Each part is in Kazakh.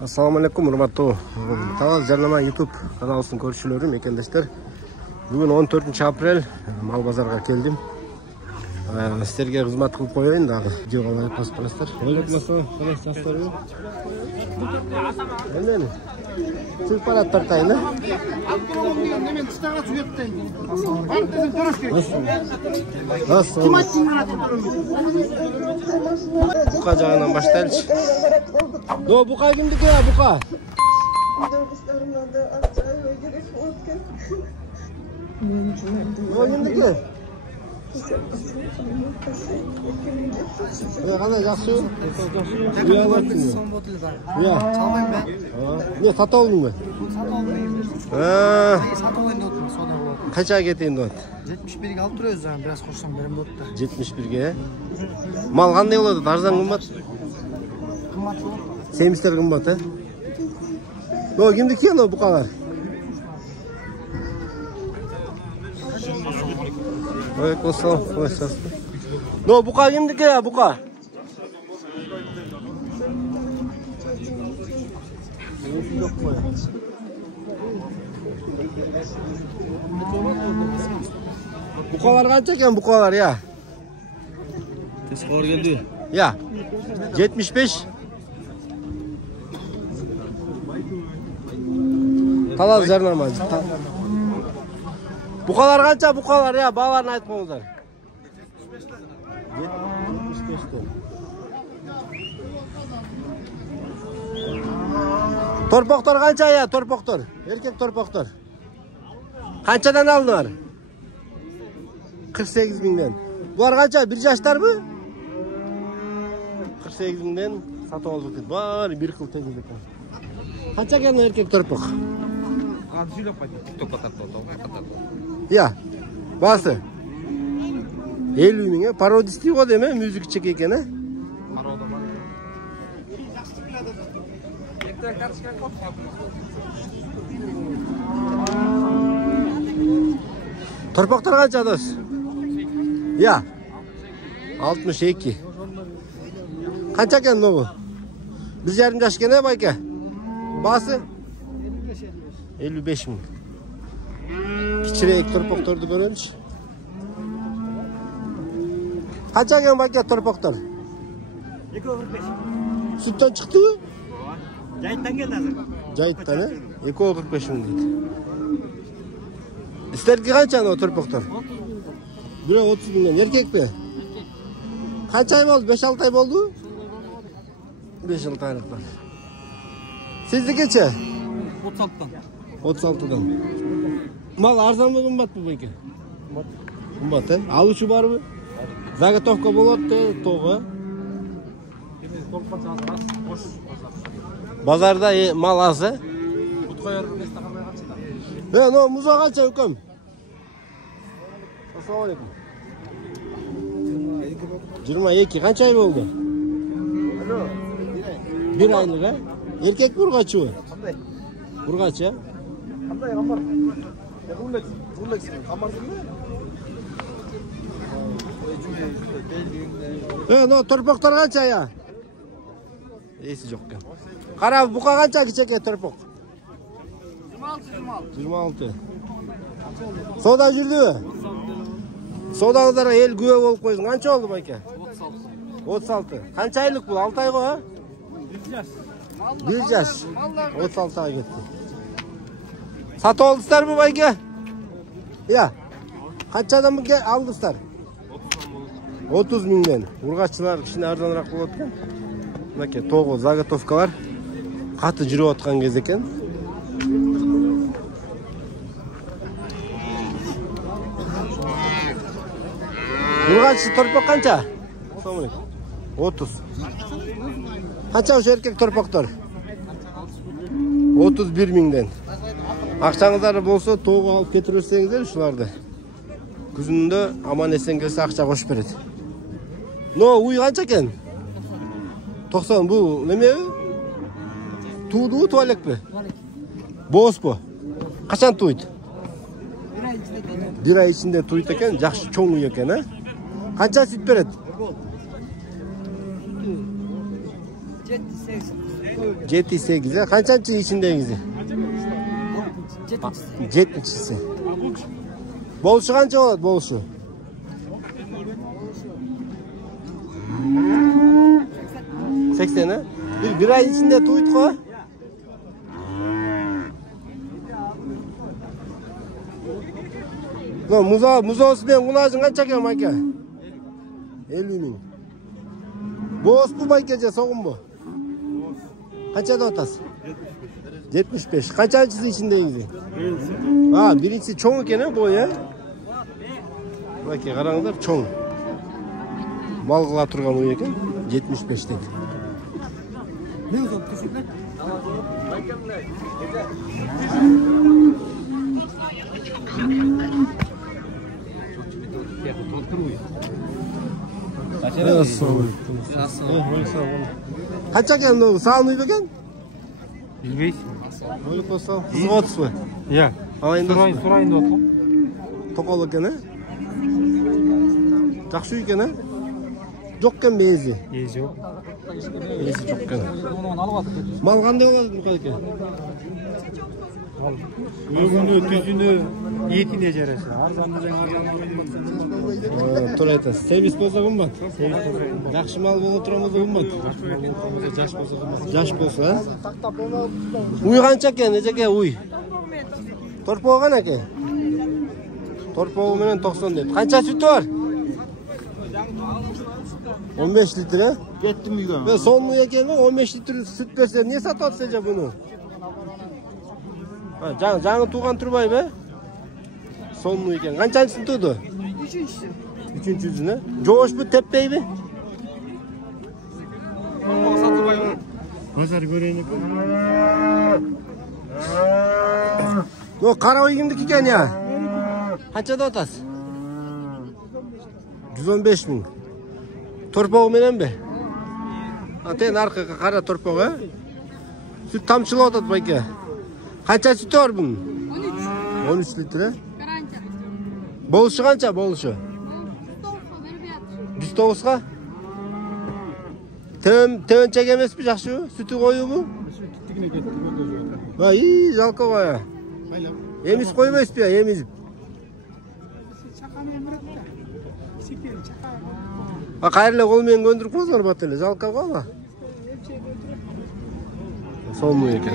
Assalamu alaikum, урматтуу Талас Жарнама YouTube каналыбыздын көрүүчүлөрү, мекендештер. Бүгүн 14 апрель мал базарга келдим. Сіздерге кызмат кылып коеюн дагы. Видеого лайк басып коесуздар. Алейкум ассалам. Калайсыздар? Эмнени? Чыгып бараттар тайын, Немен тыштага жүгөттен. Бар десең көрөш керек. Ким айтты бука жагынан баштайлычы. Бука кимдики, бука? Кимдики? Кандай жакшы? Не, сатып алдыңбы? Сатып алдым. Сатып алайын деп отырмын, сода болот. Канчага кетейин деп атат? 71-ге алып турабыз, бир аз кошсоң берем деп атты. 71-ге? Мал кандай болот? Арзан кымбат? Кымбат болот. Семистер кымбат, кимдики анау букалар? Алейкум ассалам. Бука кимдики, бука? Букалар канча экен, букалар, я? Тескор келди. Я. 75. Талас Жарнама. Букалар канча, букалар, я? Бааларын айтып коюңуздар. 75. Торпоктор канча, я? Торпоктор. Эркек торпоктор. Канчадан алдыңар? 48 миңден. Булар канча? Бир жаштарбы? 48 миңден сатып алып кетти. Баары бир кыл тегиз экен. Канча экен эркек торпок? Я. Басы. 50 миң, пародистий го деме, музыкчик экен, Торпоктор канча дос? Я. 62. Канча экен могу? 1,5 жаш экен, байке? Басы? 55 миң. Кичирээк торпокторду көрөлүчү. Канча экен байке торпоктор? 2,45. Сүттөн чыктыбы? Жайыттан келди азыр. Жайыттан, 2,45 миң дейт. Силерге канча анау торпоктор? 1,30 миңден. Эркекпи? Канча ай болду? 5-6 ай болду? 5-6 айлык бар. Сиздикичи? 36-дан. 36-дан. Мал арзанбы, кымбатпы байке? Кымбат, алуучу барбы? Заготовка болот, тогу. Базарда мал аз, но муза канча өкөм? Ассаламу алейкум. 22, канча ай болду? Бир айлык, Эркек ургачыбы? Кандай? Ургач, Кандай камар? Но торпоктор канча, я? Эси жок экен. Кара, бука канча кичеке торпок? 26. Сода жүрдүбү? Содагыларга эл күбө болуп койдуң. Канча болду байке? 36. Канча айлык бул? 6 ай го, 1 жаш. 36 ай кетти. Сатып алдыңыздарбы байке? Я. Канчадан алдыңыздар? 30 миңден. Ургаччылар кичине арзаныраак болот экен. Мынакей тогу заготовкалар каты жүрүп аткан кез экен. Ургаччы торпок канча? 30. Канча ушу эркек торпоктор? 31 миңден. Акчаңыздар болсо тогу алып кетип берсеңиздер ушуларды. Күзүндө аман эсен келсе акча кошуп берет. Но уй канча экен? 90. Бул немеби? Туудубу, туалекпи? Бооспу? Качан туйт? 1 ай ичинде туйт экен, жакшы чоң уй экен, Канча сүт берет? 7-8. Qanchанчы ичиндеңиз? 7-чisi. Болушу qancha болот болушу? 80, bir ay içinde tuyut ko. No, muzosu ben kunajın qancha ekan aka? 50 ming. Boz bu baykaca soğun bu. Qanchada otasiz? 75. Qanchachisi içindeyiz? Ha, birinchisi cho'ng ekan bo'yi. Aka qaranglar, cho'ng. Mal qila turgan uy ekan, 75 dedi. Ne uzun kısımlar? Qancha ekan bu? Sağ uy ekan? Bilmaysiz. O'ylab qo'ysam, siz o'tisizmi? Yo'q. So'rayinda o'tdim. To'qol ekan, ha? Yaxshi uy ekan, ha? Yo'q ekan bezi. Bezi yo'q. Bezi yo'q ekan. Mal qanday bo'ladi bu aka? Ögünü, tüzünü, yetine jarası. Arzondan olgan. To'g'ri aytasiz. Servis bo'lsa qimmat. Servis bo'lsa qimmat. Yaxshi mal bo'lib turamiz qimmat. Yaş bo'lsa qimmat. Yosh bo'lsa, ha? Uy qancha ekan? Necha ekan uy? Torpog'an aka. Torpog'i bilan 90 deb. Qancha süt var? 15 litre. Ketdim uyga. Ve son uy ekan 15 litre süt bersa, niye satyapsiz bunu? Ha, жаңы туған турбай be? Sonlu ekan. Qanchasini tuğdu? 3-cüsü. 3-cüsünü. Jo'sh bu tepbey mi? Bozor göreylik. No, qara uyimdiki ekan ya. Qanchada otasiz? 115 ming. Torpog'i menen be? Ha, ten arqaga qara torpog'i. Süt tamchilab otadi aka. Qancha sütü var bunun? 13 litre. Boluşu qancha boluşu? 109'ga. Tevençek emes mi yaxşı? Sütü koyu bu? Ha, iyi, jalka baya. Emiz koymayız bir ya, emizip. Ha, qayırla kolmen göndürüp kozlar batıyla, jalka koyma. Son mu eken?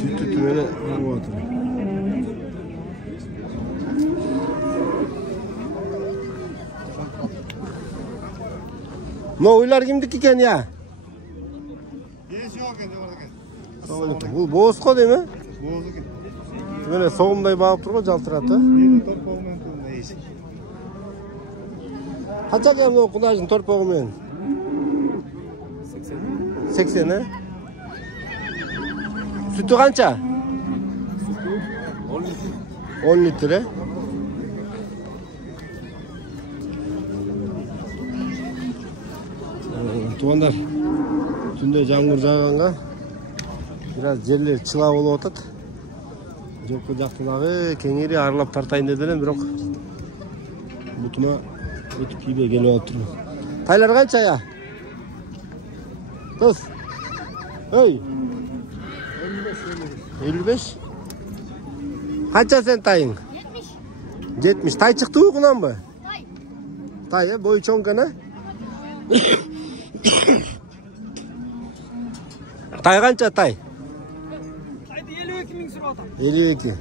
Sütü tümene atır. No, uylar kimdik iken ya? Bu bozko değil mi? Böyle soğumday bağıp durma jaltıratı. Kaça geldi o kudajın torpoğu men? 80 he? Sütü kança? 10 litre. Tuğanlar, tünde жаңгыр жağanға biraz жерler çıla olup otat. Жокку жактыдагы кеңири аралап тартайын дедилем, бирок бутума өтүп кийбей келип атып. Тайлар канча я? Кыз. Ey. 55. Kança sen tayın? 70. Tay çıktı uykudan mı? Tay ya, boyu çonkana. Tay kança tay? Taydı 52 ming so'rab otam. 52.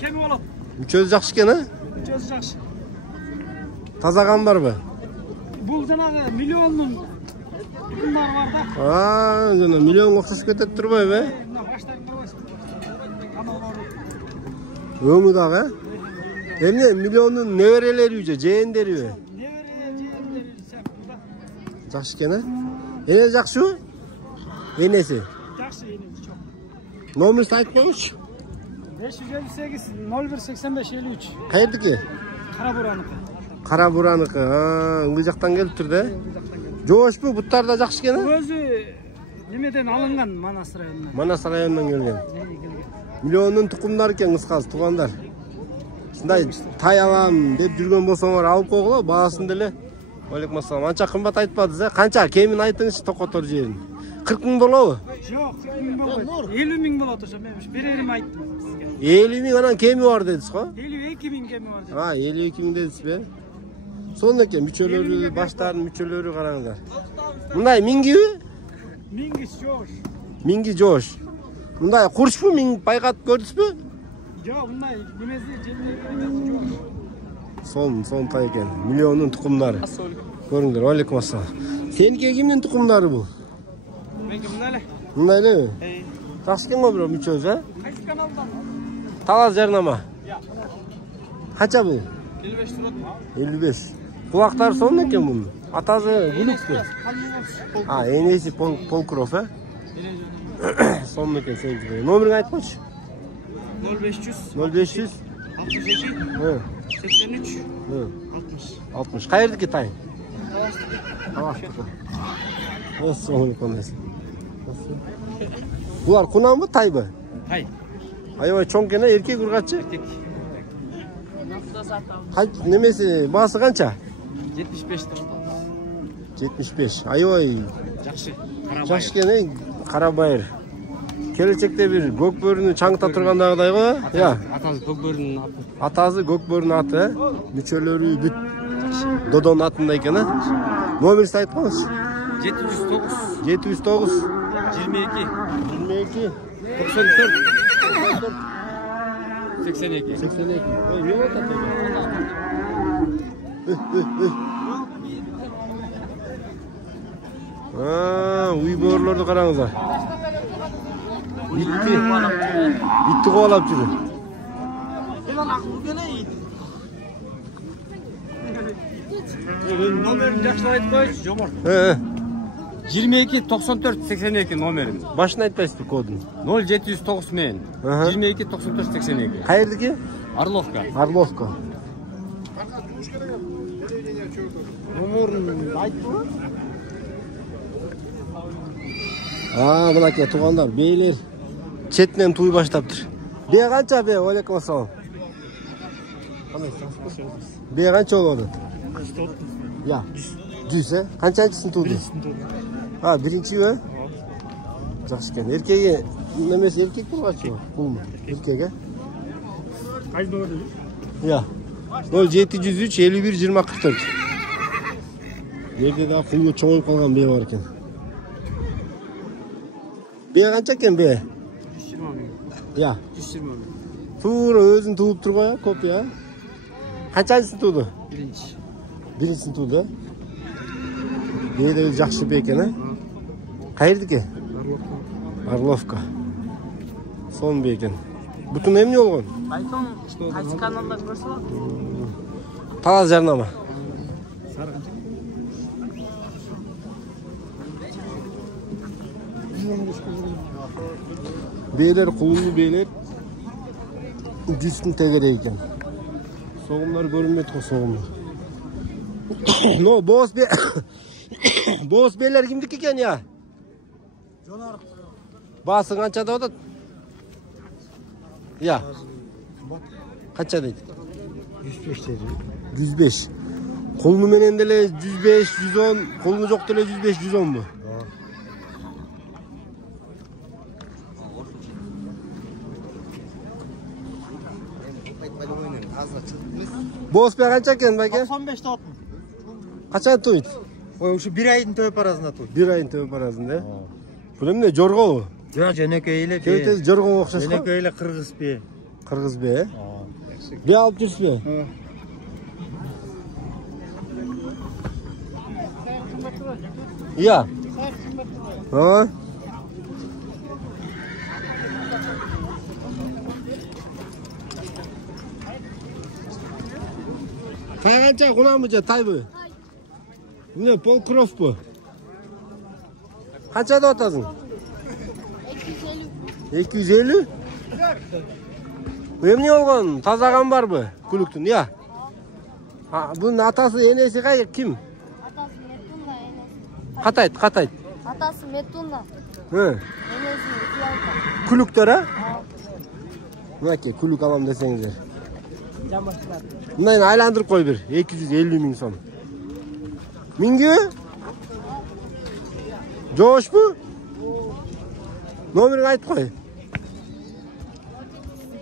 Kemi bo'ladi. Müçöz жақсы ekan, ha? Müçöz yaxshi. Taza qan barmı? Bu janağı milyonun tukumlar var da. Aa, jana milyon o'xshashib ketib turbay be. Buna başdan koyasın. Ömü dağı, ha? Emne milyonun nevereleri yüce, jeğenderi be. Nevereler jeğenderi sen burada. Жақсы ekan, ha? Ene жақсы mı? Enesi. Yaxshi enesi çok. Nomerisi aytib qo'yish. 558 0185 53. Qayerdiki? Qaraburaniki. Qaraburaniki. Ha, ыңгы жактан келип турду, ha? Jo'sh bu, butlar da жақсы ekan, ha? Özü nimeden alıngan Manas rayonundan. Manas rayonundan kelген. Milyonun tukumdары ekan kıskası, tuğanlar. Şunday tay alam deb жүргөн болсоңор алып койгула, баасын деле. Алейкум ассалам. Анча кымбат айтпадыңыз, ha? Канча? Кемин айтыңызчы, токотор жерин. 40 ming bolabı? Yok, 40 ming bolmaydı. 50 ming bolot ошо мен берерим айттым сизге. 50 ming анан кеми бар дедиз го? 52 ming kemi var dedi. Ha 52 ming dedиз be. Сонун экен мүчөлөрү, баштардын мүчөлөрү караңыздар. Мындай мингиби? Mingi joş. Mingi жош. Мындай курчпу миң байкатып көрдүңүзбү? Yok bunlar nimesi cebine joş. Son тай экен. Миллиондун тукумдары. Көрүңдөр, алейкум ассалам. Сеники кимдин тукумдары бул? Menki bunlar эле. Мындай элеби? Жакшы экен го бирок мүчөсү, а? Kaysi kanaldan? Талас жарнама. Ya. Канча бул? 55 turot. 55. Кулактары сонун экен бунун. Атасы Булукпу. А, энеси Полкров, а? Сонун экен сеники. Номерин айтып койчу. 0500 0500 62 83 60. Кайердики тай? Assalamualaikum. Булар кунанбы, тайбы? Тай. Аябай чоң экен, эркек ургачы? Немеси баасы канча? 75 turot. 75. Аябай Жакшы. жакшы экен, кара байыр. Келечекте бир көк бөрүнү чаңыта тургандагыдай го? Я. Атасы көк бөрүнүн аты. Атасы көк бөрүнүн аты, мүчөлөрү бүт Додон атында экен, а? Номерин айтып коңузчу. 709 709 22 22 94 82. 82. Ой, не болот ата? Уй бөөрлөрдү караңыздар. Итти ковалап жүрү. Номерин жакшы айтып коючу, жоморт. 22 94 82 номерин. Башын айтпайсызбы кодун? 0709 менен 22 94 82. Кайердики? Орловка. Орловка. Номерин айтпы? Мынакей туугандар, бейлер четинен туй баштаптыр. Бе канча бе? Алейкум ассалам. Бе канча болот? 130. Я. 100, канчанчысын тууду? Биринчи бе? Жакшы экен. Эркеги немес эркек тургачы бул? Эркек, э? Кайсы номер? Я. 0703 51 20 44. Жерде да кулу чоңоюп калган бе бар экен. Бе канча экен бе? 120 миң. Я. 120 миң. Туура өзүн тууп турган, копия. Канчанчысын тууду? Биринчи. Биринчисин тууду. Беде жакшы бе экен, э? Кайердики? Орловка. Сон бе экен. Бутун эмне болгон? Айтом, кайсы каналдан көрсө? Талас жарнама. Бейлер кулунду бейлер. Жүзтүн тегере экен. Согумдар көрүнбөйт го согумдар. Но боз бе боз бейлер кимдики экен я? Жонар. Баасы канча деп атат? Я. Канча дейт? 105 dedi. 105. Колуну менен деле 105, 110, колуну жок деле 105, 110 бу? Боспе канча экен байке? 95 тауып. Качан туйт? Ой, ушу 1 айдын төп арасында туйт. 1 айдын төп арасында. Бул эмне жоргобу? Жок, жөнөкөй эле. Кебетеси жорго окшош го? Жөнөкөй эле кыргыз бе. Кыргыз бе? Бе алып жүрсүзбү? Я. Тай канча кунанбы же тайбы? Эмне Полкровбу? Канча деп атасың? 250. 250? Эмне болгон? Тазаган барбы? Күлүктүн, я. Бунун атасы, энеси кай ким? Атасы Метунна, энеси. Катайт. Атасы Метунна. Энеси Икиалка. Күлүктөр, а? Мынакей, күлүк алам десеңиздер. Мындан айландырып кой бир, 250 миң сом. Миңги? Жошпу? Номерін айтып қой.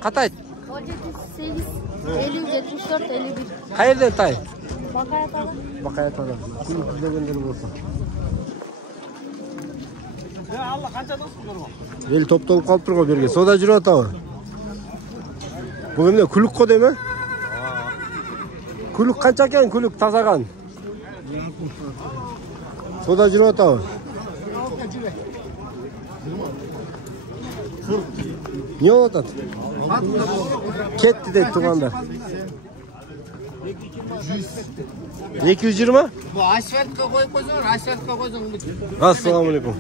Қата айт. 18 50 74 51. Қайерден тай? Бақаятадан. Бақаятадан. Күлік іздегендер болса. Ел топтолып қалып тұр ғой берге. Сода жүріп атауы. Бұл емне күлік қой деме? Күлік қанша екен күлік тазаған? Сода жүріп атауы. Не болып атады? Кетті дейді туғандар. 220? Bu asfaltga qo'yib qo'ysan, asfaltga qo'ysang. Assalomu alaykum.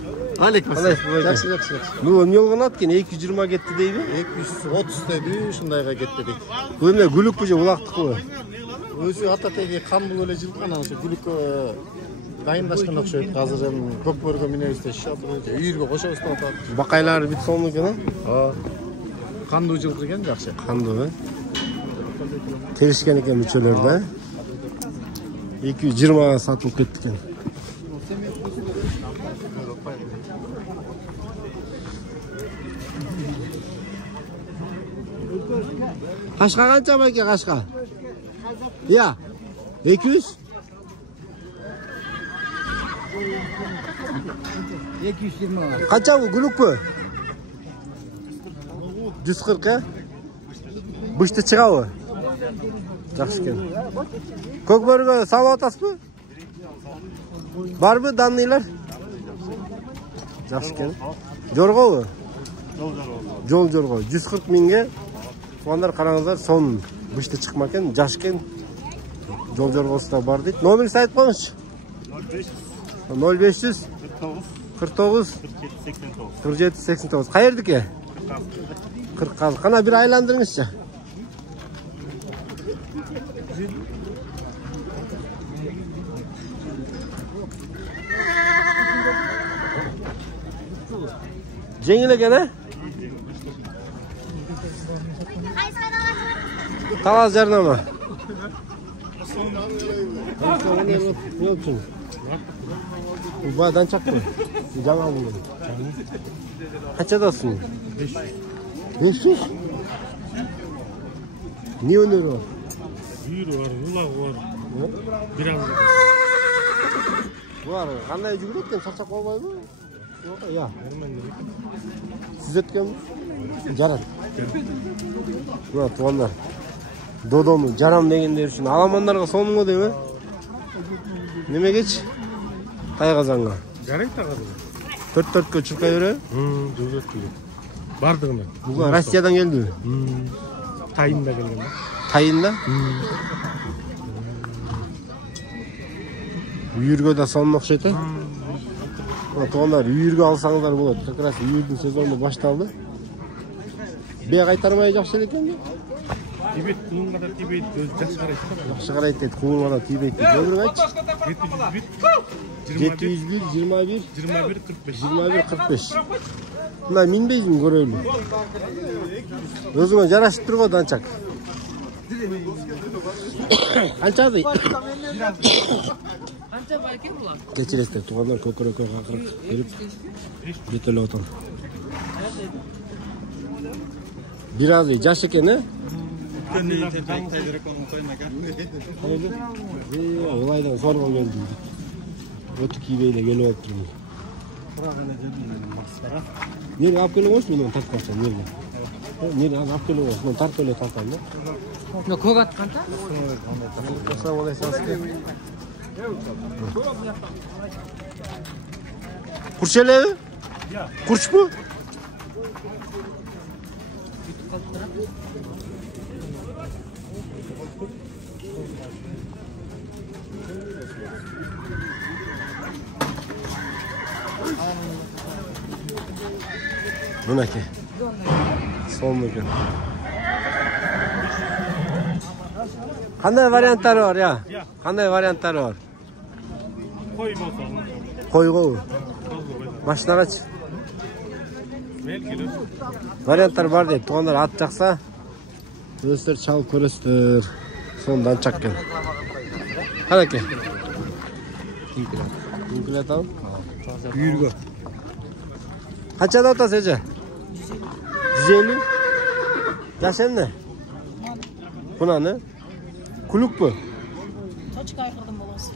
Alaykum assalom. Yaxshi. Bu ne olgan atken 220 ketdi deydi? 230 dedi, shundayga ketdi deydi. Bu ne gülük bu ulaqtıq bu. O'zi ota-tegi qambu bo'la jilqan o'sha guluk dayındashgan o'xshaydi. Hozir ham ko'p ko'rga minibizda shop uyirga qo'shib o'tadi. Baqaylar bit sonligi ha? Ha. Qandu jilqigan yaxshi. Qandu. Terishgan ekan müçölerde. 220 ga satılып ketdi ekan. Qaşqa qancha aka qaşqa? Ya. 200? 220. Qancha bu guluk bu? 140 ha? Bıştı çığa bu. Yaxshi ekan. Ko'kbörga salib otasizmi? Barmi dannilar? Yaxshi ekan. Jo'rg'o bu. Jo'rg'o. 140 mingga. Tuğanlar qarangizlar son bıştı chiqmagan, yaxshi ekan. Jo'rg'osida bor deydi. Nomerini aytib qo'yingchi. 0500 49 47 89. Qayerdiki? 40 qaz. Qana bir aylantiringizchi. Jengil ekan ha? Tavaz jarnama. Ne yaptın? Bu badan çaktı. Cana bunu. Kaçadasın? 500. Ne öneri var? Yürü var, ulak var. Biraz Var. Qanday yugurayotgan charchab qolmaymi? Yo'q, ya. Siz aytgan jarat. Bu tuğanlar. Dodonu jaram degenler üçün alamanlarga sonmu deymi? Nime geç? Tayqazanga. жарайды тағады. 4-4 kö çırkay öre? Жүрет дейді. Бардығына. Bu Rusiyadan geldi. Тайында келген. Tayında? Үйірге de sonun okşaydı. Tuğanlar үйірge alsanızlar болады. Как раз үйірдің sezonu baştaldı. Бе қайтармай жақсы екен бе? Тибет, құлынға да Тибет өзі жақсы қарайды. Жақсы қарайды дейді, құлынға да Тибет дейді. Өмірің айтшы? 701, 21, 21-45. 21-45. Мына минбейсің көрелі. Өзіңе жарашып тұр ғой данчак. Қанша дей? Кечірестер, туғандар көкірекке қақырық беріп, жетелі отыр. Biraz iyi, yaş eкен, he? Olaydan sonra geldi. Otu kibeyle gelip oturuyor. Nereye apkele olsun mu? Takparsan nereye? Nereye apkele olsun? Tartböyle tartan mı? No kogat kanta? Assalamu alaikum. Kurşelevi? Kurş mu? Bunaki. Son gün. Qanday variantları var ya? Qanday variantları var? Qo'y bo'lsa. Qo'yg'u. Mashinalar aç. Variantlar var deydi. Tuğanlar at жақса, өзтер çal көрістір. Sondan çakken. Hadi ki. Tinkilet al. Büyürgü. Kaçada otası Ece? 150. Yaşın ne? Buna ne? Kuluk bu. Toç kaygırdım babası.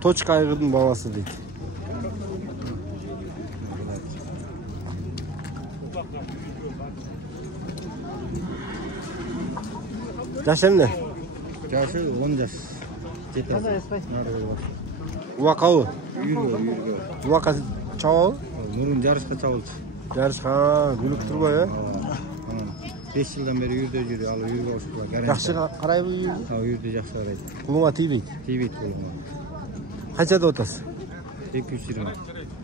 Toç kaygırdın babası değil. Yaşın ne? Yaşı 10 yaş. Uvakağı. Yürü. Uvaka çavağı. Nurun yarışka çaldı. Yarış ha, gülüp durma ya. 5 yıldan beri yürüdü yürüyor. Alı yürü koştuklar. Yaxşı qaray bu yürü. Ha yürüdü yaxşı oraydı. Kuluma tiydik. TV kuluma. Kaçada otası? 220.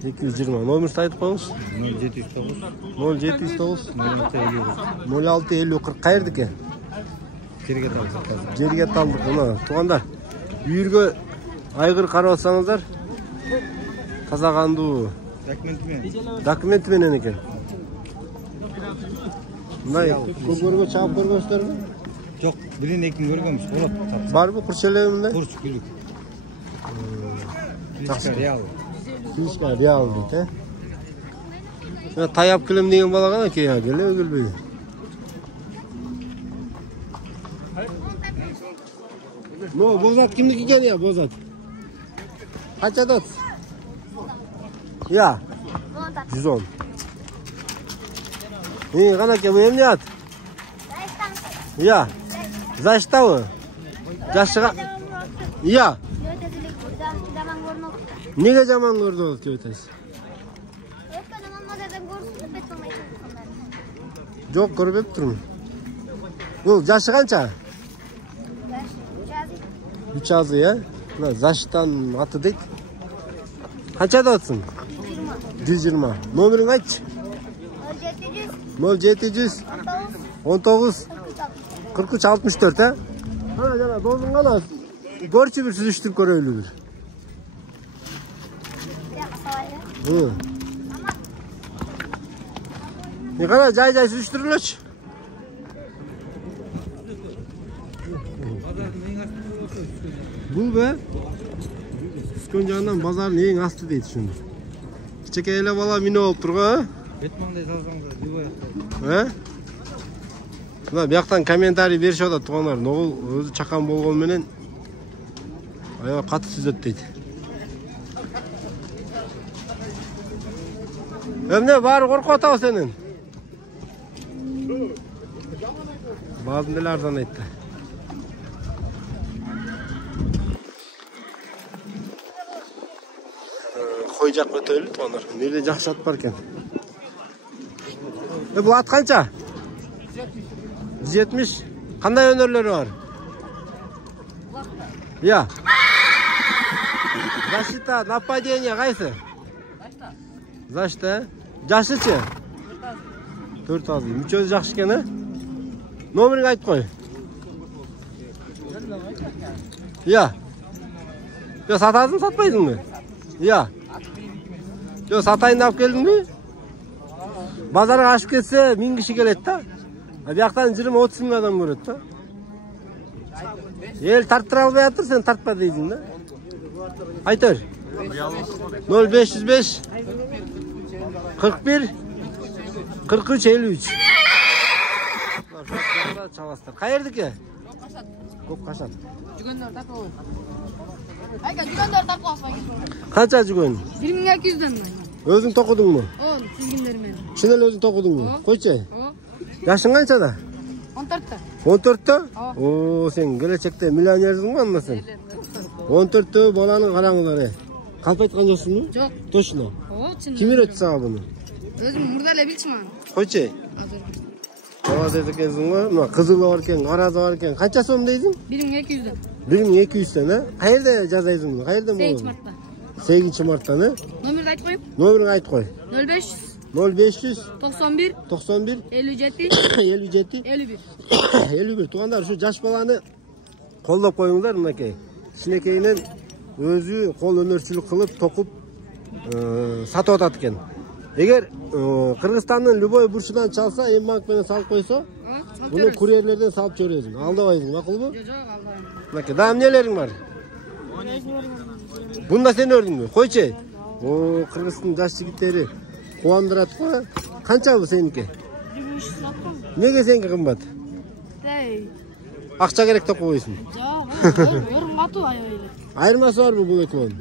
220. Nomer saytıp koymuş. 0709. 0709 0650. 06 50 40 qayerdiki? Kirge taldık. Жерге талдық. Мына туғандар, үйірге айғыр қарап отсаңыздар, таза қанду документі менен екен. Мындай көкөргө чаап көргөнсүздөрбү? Жоқ, бірін екін көргенбіз. Болот. Барбы курчелеби мындай? Курч күлік. Физика реал. Физика реал дейт, э? Таяп келем деген бала гана келе келбейди. No, Bozat kimlik ekan ya, Bozat? Qanchada? Ya. 110. Qana ke bu emniyat? Ya. Zashtavi. Jashiga. Ya. Nega jamon ko'rdi o'tdi o'tasiz? Yo'q, ko'rib turibman. Bu jashi qancha? 3 azı ya. Zaştan atı deyt. Kaçada atsın? 120. Numarın kaç? 0700 19 43 64 ha? Ha cana dozun kana. Görçü bir süzüştürüp görebilir bir. Hı. Ne kadar cay süzüştürülür. Bu be. Üskön canından pazarın en astı deydi şimdi. Çekeyle bala mine olup durga ha? Betmanday salsаңыз, He? Buna bir yaktan komentari berişiyor da tuğanlar. Noğul özü çakan bolğon menen ayağı katı süzet deydi. Ömne bari korku atağı senin. Bazı neler zannetti. Koyacak ötölü tuğanlar. Nerede жақсы at var eken. Bu at kança? 170. Qanday önörleri var? Ya. Защита, нападение qaysi? Защита. Jaşı-chi? 4 azı. Müçöz жақсы eкен, ha? Nomerini aytып qo'y. Ya. Yo, satasın satmaydın mı? Ya. Yo, satayın da alып keldin mi? Bazara aşıp ketse 1000 kişi gelet da. Bir yaktan 20-30 bin adam görüp da. El tarttır albayatır, sen tartma deydin da. Aytır. 0505 41 43 53. Çalastar. Qayerdiki? Kop kaşat. Jugondor tapı ol. Ayka jugondor tapı olsa. Qancha jugon? 1200'den mi? Özün tokudun mu? 10 çizginlerimi. Şunel özün tokudun mu? Koyçay. Yaşın kaçada? 14'te. 14'te? Oo, sen gelecekte milyonersin mi anlasın? 14'te balanın qarаңылары. Kalp aytқан жоқсың mı? Жоқ. Точно. O çın. Kim öğretti sana bunu? Özüm murdayla bilçim an. Koyçay. Молодец ekensin ғой. Mına kızılı var eken, qarazı var eken. Qancha so'm deydin? 1200'den. 1200'den ha? Qayerda jazaysın bunu? Qayerdan Seyit bo'ladi? Mart'ta. 8-martdan ha? Nomerdi aytib qo'yib. Nomerini aytib qo'y. 0500 0500 91 91 57 57 51. 51 tuğanlar şu jaş balаны qo'llab qo'yinglar mınakey. Kichinekeyinен өзү кол өнөрчүлүк кылып токуп сатып атат экен. Эгер Кыргызстандын любой бурчунан чалса, М-банк менен салып койсо, буну курьерлерден салып жибересиң. Алдабайсың, макулбу? Жоқ, алдабайм. Мынакей, дагы эмнелериң бар? Бунда сен өрдүңбү? Койчу. Кыргыздын жаш жигиттери Кубандырат го. Канча бу сеники? 23 саткан. Неге сеники кымбат? Эй. Акча керек деп койсуң. Жок, өрүм катуу аябай. Айырмасы барбы бул экөөнүн?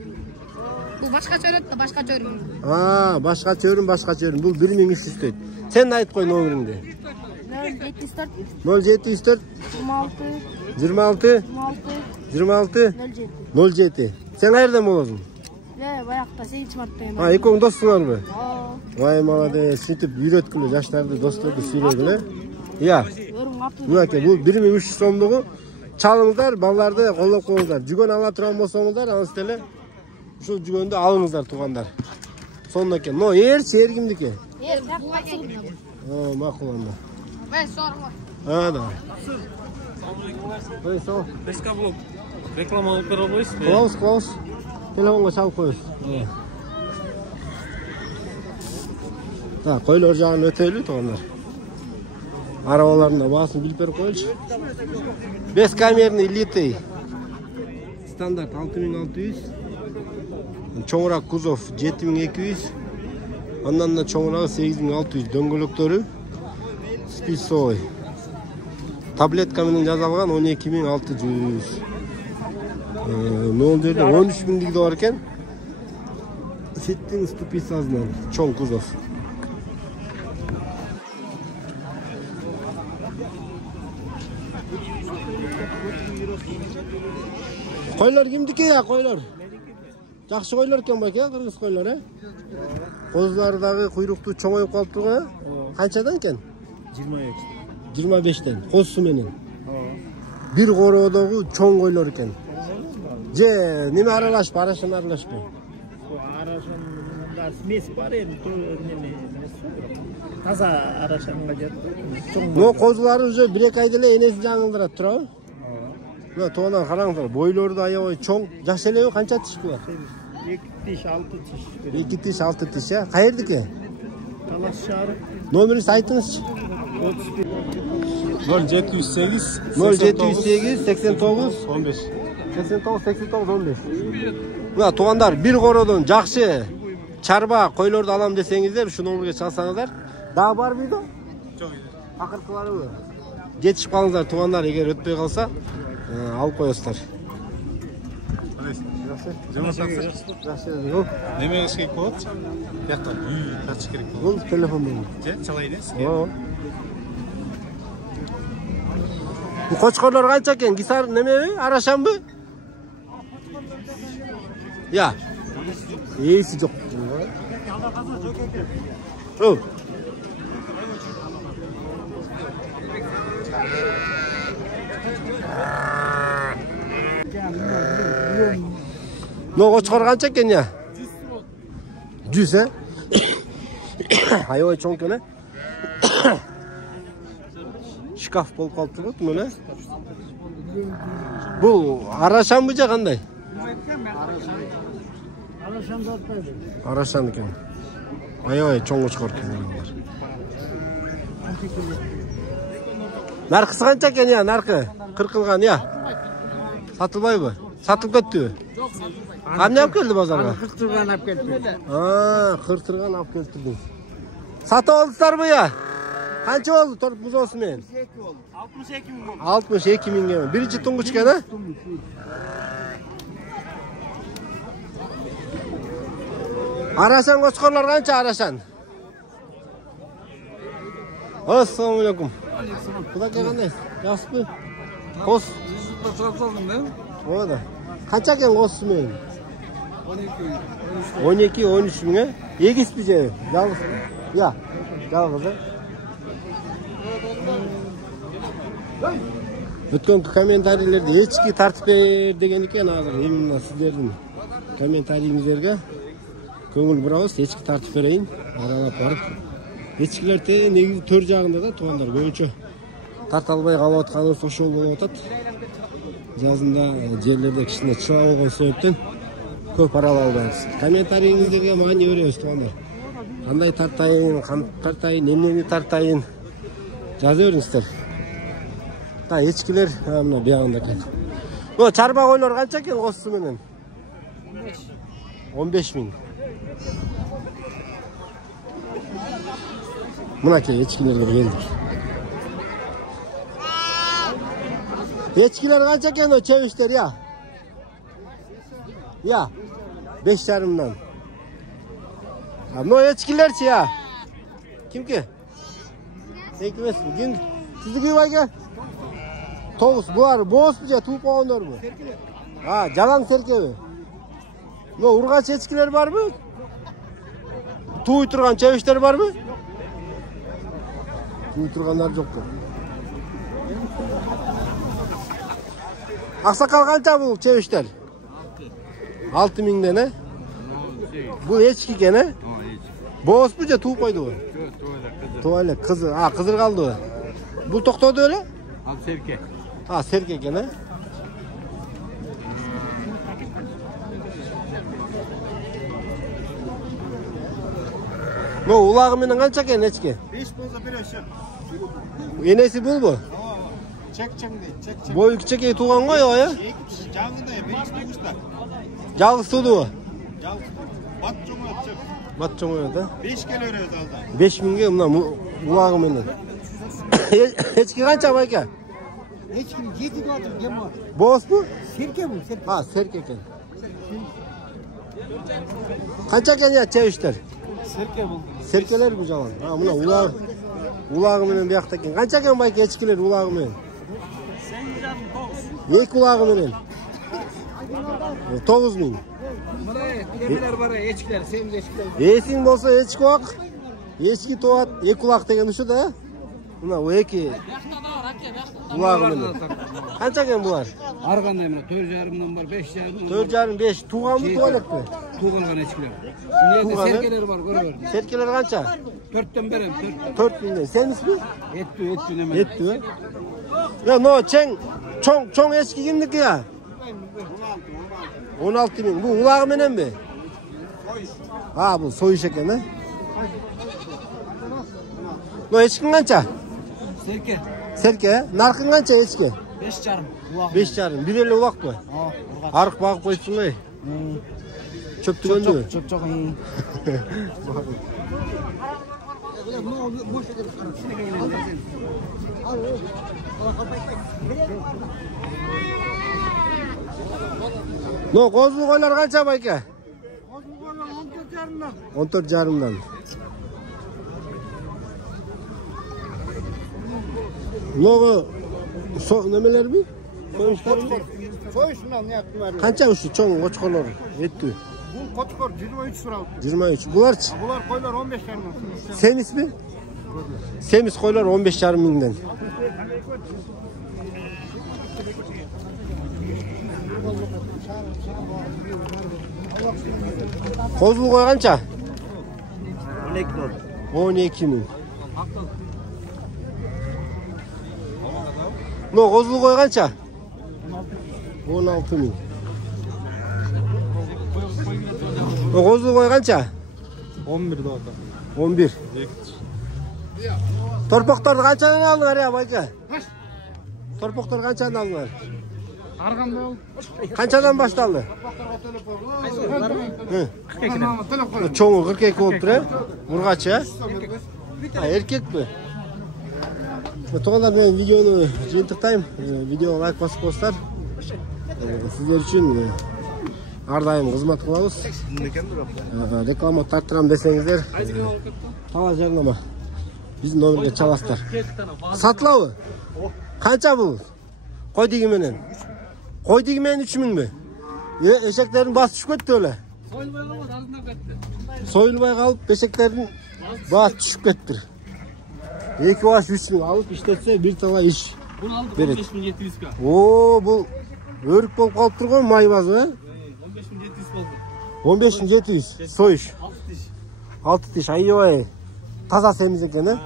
Бул башкача өрөт да, башкача өрүм. Башкача өрүм. Бул 1300 дейт. Сен айтып кой номериңди. 074 26 26 07. Сен каерден болосуң? Баякта 8 марттайм. Экөөң доссуңарбы? Вай, молодец. Сүйтүп үйрөткүлө жаштарды, досторду сүйлөгүлө. Өрүм катуу. Мынакей, бул 1300 сомдугу. Чалыңдар, балдарды колдоп коюңдар. Жүгөн ала турган болсоңуздар, анысы деле ушул жүгөндү алыңыздар туугандар. Сонун экен. Эр кимдики? Макул анда. Да. Сол. Бескаблок. Реклама алып бера албайсыз ба? Клаус. Телефонго чалып коебуз. Койлор жагын өтөлү туугандар. Арабаларында баасын билип берип коелучу. 5 камерный литый. Стандарт 6600. Чоңураак кузов 7200. Андан да чоңурагы 8600 дөңгөлөктөрү. Списой. Таблетка менен жазалган 12600. Могул жерде 13000 бар экен. Сеттин ступицасынан чоң кузов. Koylar kimdiki ya koylar? Жақсы koylar ekan bak ya, kırgız koylar ha. Kozlardagi kuyruktu çoğayıp kalıp turgan ha? Kançadan ekan? 25'ten. Kozsu menen. Bir korodagi çoğ koylar ekan. Je, nime aralashıp, araşan aralashpı? Araşanlar mes var endi, neme. Taza araşanga jetdi. No kozlары уже 1-2 ай деле энеси жаңылдырат турабы? Мына тоонан караңыздар, бойлору да аябай чоң. Жаш элеби, канча тиш булар? 2 тиш, 6 тиш. 2 тиш, 6 тиш ya. Каердики? Талас шаары. Номерин айтыңызчы. 0708 0708 89 15. 89 15. Мына туугандар, бир кородон жакшы чарба койлорду алам десеңиздер, ушу номерге чалсаңыздар. Дагы бар мыйды? Жок. Акыркыларыбы? Жетишип калыңыздар туугандар, эгер өтпөй калса, алып коесуздар. Неме керек болот? Бияка үй тачы керек болот. Бул телефон менен. Чалайын Ооба. Бу кочкорлор канча экен? Кисар немеби? Арашанбы? Я. Эйси жок. О. No koçkor kança eкен ya? 100 he? Aябай чоң экен, Şkaf болуп калыптыр го мына. Бул арашанбы же кандай? Арашан экен. Аябай чоң koçkor экен. Наркысы канча экен ya, наркы? Кыркылган ya. Сатылбайбы? Сатылып көттүбү? Кандай алып келди базарга? Кыртырган алып келди. Кыртырган алып келтирдиң. Сатып алдыңыздарбы ya? Канча болду торп бузоосу менен? 62 миң. 62 миңге. Биринчи туңгуч экен, а? Арашан koçkorlar канча арашан? Ассаламу алейкум. Кудакай кандай? Жакшысызбы? Кос. Оода. Канча экен косу менен? 12-13 миң, эгиспи же? Жалгыз. Я, жалгыз, Өткөнкү комментарийлерди эчки тартып бер деген экен азыр. Эмне сиздердин комментариңиздерге көңүл бурабыз, эчки тартып берейин. Аралап барып. Эчкилер негизи төр жагында да туугандар көбүнчө тарта албай калып атканыбыз ошол болуп атат. Жазында жерлерде кичине чыла болгон себептен көп аралап албайбыз. Комментариңиздерге маани беребиз туугандар. Кандай тартайын, эмнени тартайын жаза бериңиздер. Эчкилер мына биягында экен. Бу чарба койлор канча экен косу менен? 15 миң. Mınakey echkilerge geldik. Echkiler kancha eken o çevişler ya? Ya 5,5'dan. No echkilerçi ya. Kim ki? Sen kimsin? Kim? Sizni kuyup ayga? Toğuz, bular boğuz mu ya? Tuğup oğunlar mı? Ha, jalan serke mi? No, urgaç echkiler var mı? Tuğuy turgan çevişler var mı? Tuğuy turganlar yok mu? Aksakal kança bu çevişler? 6.000'den he? Bu echki gene? Boğuz mu ya? Tuğup koydu o? Tuğayla kızı. Ha, kızır kaldı o. Bu toktodu öyle? Al serke. Ha, serke gene. No, ulağı menen kança eken echki? 5 bolsa bir aşağı. Enesi bul bu? Çek de. Boyu küçük tuğan koy o ya? Canlıda ya, birinci tuğuşta. Yalnız tuğdu o. Bat çoğunu atacak. Bat çoğunu da. 5 kilo öyle aldı. 5.000'ge bundan ulağı menen. Echki kança bayka? Echkim 7 dolar gem var. Boğuz mu? Serke bu, serke. Ha, serke eken. Kança eken ya çevişler? Serke bu. Serkeler bu jalan. Ha, buna ulağı menen bir yakta eken. Kança eken bayka echkiler ulağı menen? 2 ulağı menen. 9.000. Bilemeler var ya, echkiler, sevimli echkiler. Esin bolsa echki ok. Echki toat 2 kulak degen şu da. Buna o 2 ulağı menen. Kança eken bular? Arganda mı? 4,5'dan var, 5,5'dan 4,5 5 tuğan mı tuvalet mi? Tuğulgan echkiler. Niyete Tuğanı? serkeler var, görüyorum. Serkeler kança? 4'ten berem, 4.000'den. Sen ismi? 4. Ettu ne mi? Yetti mi? Ya no çoğ eski kimdik ya? 16.000. Bu ulağı menen mi? Ha, bu soyuş eken ha? No echkin kança? Serke. Serke, narkın kança echki? 5,5. 5,5. Bir elle ulak mı? Arık bağıp koysun mu? Çöptü göndü. Çok iyi. No, kozlu koylar kança bayka? Kozlu koylar 14,5'dan. 14,5'dan. No, nemeler mi? Soyuşlar mı? Soyuşundan ne yaptım var? Kança şu çoğun koçkolor etti? Bu koçkor 23 lira. 23. Bularç? Bular koylar 15 lira. Sen ismi? Semiz koylar 15,5'dan. Kozlu koy kança? 12.000. No, kozlu koy kança? 16.000. No, kozlu koy kança? 11 dolar. 11. Torpaktardı kançadan aldыңар ya bayka? Torpaktar kançadan aldыңар? Argamda ol. Kançadan başlandı? Çoğu 42 olup duruyor. Urgaç ya? Ha, erkek mi? Toğanlar, ben videonu jıyıntıktayım. Video like basıp qo'yinglar. Sizler üçün ardayım kızmat kılabыз. Reklama tarttıram desеңіздер. Tala жарнама. Bizim номерге çalasыздар. Satılabı? Kança bu? Koy digi menen. Koy digi menen 3.000 mi? Eşeklerin bası düşüp ketти öyle. Soyulbay kalıp eşeklerin bası düşüp kettir. 2 baş 3.000 alıp işletse bir tala iş. Bunu aldık Beret. 15.700'ga. Oo, bu örük bolup kalıp turgan maybazı ha? 15.700 oldu. 15.700 soyuş. 6 tiş ayy. Taza semiz eken ha?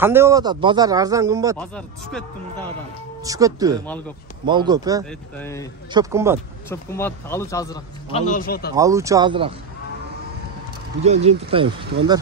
Qanday bolot? Bazar arzan kımbat? Pazar düşüp ketdi murdagadan. Düşüp ketdi. Mal көп. Mal köp ha? Evet. Çöp kımbat. Çöp kımbat, aluvchi azırak. Qanday olsa Aluvchi azırak. Video jıyıntıktayım. Tuğanlar.